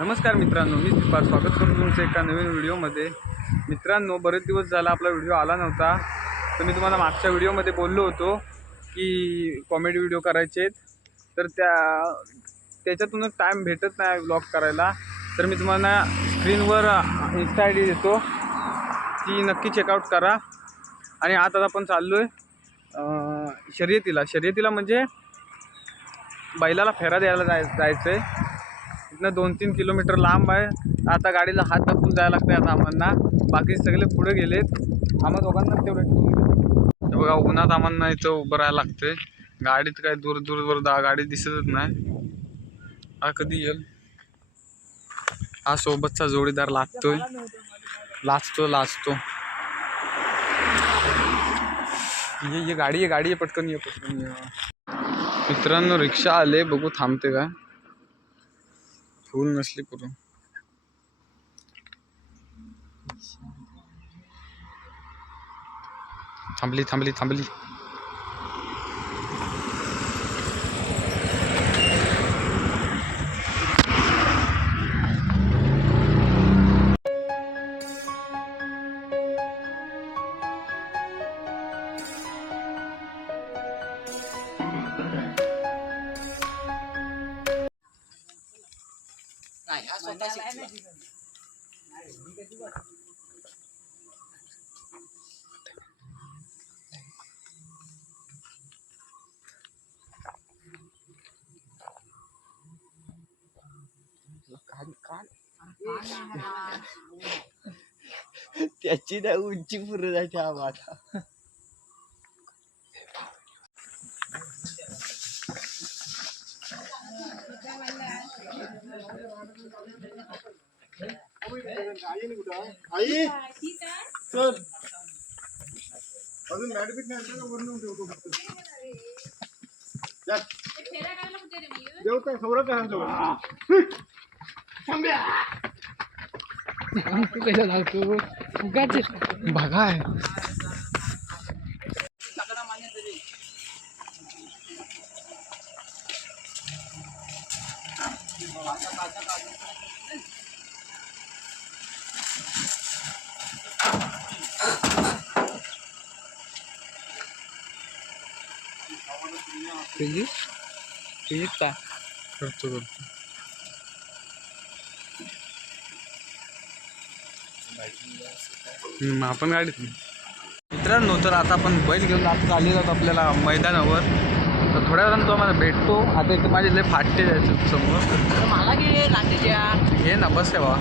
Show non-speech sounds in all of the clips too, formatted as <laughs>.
नमस्कार मित्रांनो मी दीपा. स्वागत करतो तुमचं एका नवीन व्हिडिओमध्ये. मित्रांनो बरेच दिवस झाला आपला व्हिडिओ आला नव्हता तर मी तुम्हाला मागच्या व्हिडिओमध्ये बोललो होतो की कॉमेडी व्हिडिओ करायचे आहेत. तर त्या त्याच्यातूनच टाईम भेटत नाही ब्लॉग करायला. तर मी तुम्हाला स्क्रीनवर इन्स्टा आय डी देतो. ती नक्की चेकआउट करा. आणि आता आपण चाललो आहे शर्यतीला. शर्यतीला म्हणजे बैलाला फेरा द्यायला जाय जायचं आहे इथनं दोन तीन किलोमीटर लांब आहे. आता गाडीला हात दाबून जायला लागते आता आम्हाला बाकी सगळे पुढे गेलेत. आम्हा दोघांना तेवढे ठेवून बघा उन्हात आम्हाला इथं उभं राहायला लागते गाडीत काय दूर दूरवर दा गाडी दिसतच नाही. हा कधी येईल? हा सोबतचा जोडीदार लागतोय लाचतो लाचतो. ये ये गाडी आहे गाडी आहे पटकन ये पटकन ये. मित्रांनो रिक्षा आले बघू थांबते काय. फुल नसली करून थांबली थांबली थांबली. त्याची ना उंची पुरण्याची आम्हाला आई. चल. अजून मॅट बीट नाही का वरून ठेवतो फक्त. चल. देऊ काय सौरभ काय <laughs> का करतो करतो हम्म, आपण गाडीत मित्रांनो तर आता आपण बैल घेऊन आता आलेलो आहोत आपल्याला मैदानावर. तर थोड्या वेळानं तो आम्हाला भेटतो. आता इथे माझे लय फाटते जायचं समोर. मला घे नाट्याच्या हे ना बस आहे बा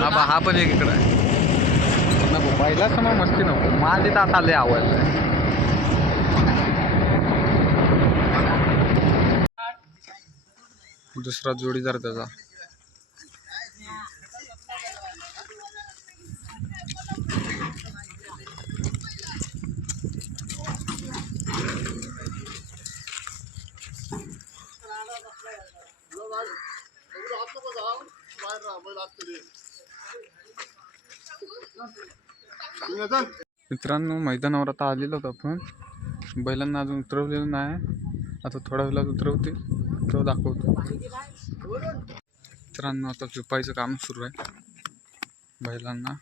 हा बा हा पण एक इकडं आहे. नको बैला समोर मस्ती नको. माझ इथं आता लय आवडलं दुसरा जोडीदार त्याचा. मित्रांनो मैदानावर आता आलेलो होतो आपण. बैलांना अजून उतरवलेलं नाही. आता थोड्या वेळात उतरवते तो दाखवतो. मित्रांनो आता झुपायचं काम सुरू आहे. बैलांना.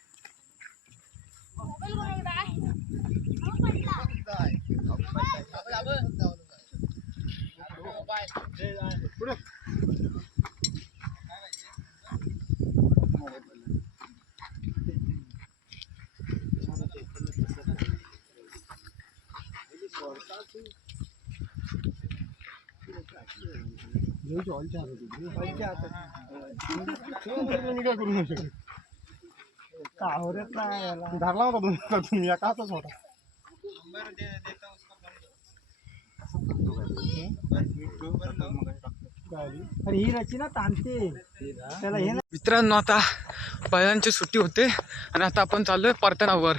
धरला होता तुम्ही तुम्ही या हातच होता अरे ही रचना ताणते त्याला हे मित्रांनो आता बैलांची सुट्टी होते आणि आता आपण चाललोय परतणावर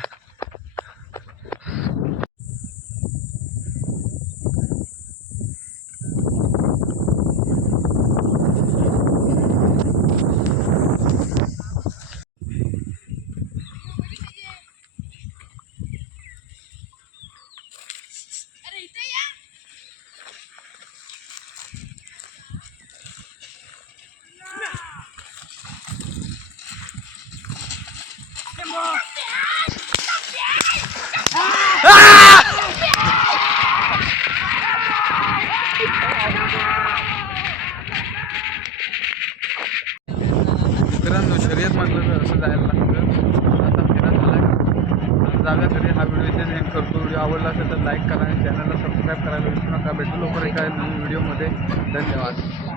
करायला लागतं. आता फिरत आला तर जाव्या घरी. हा व्हिडिओ इथेच एंड करतो. व्हिडिओ आवडला असेल तर लाईक करा आणि चॅनलला सबस्क्राईब करायला विसरू नका. भेटू लवकर एका नवीन व्हिडिओमध्ये धन्यवाद.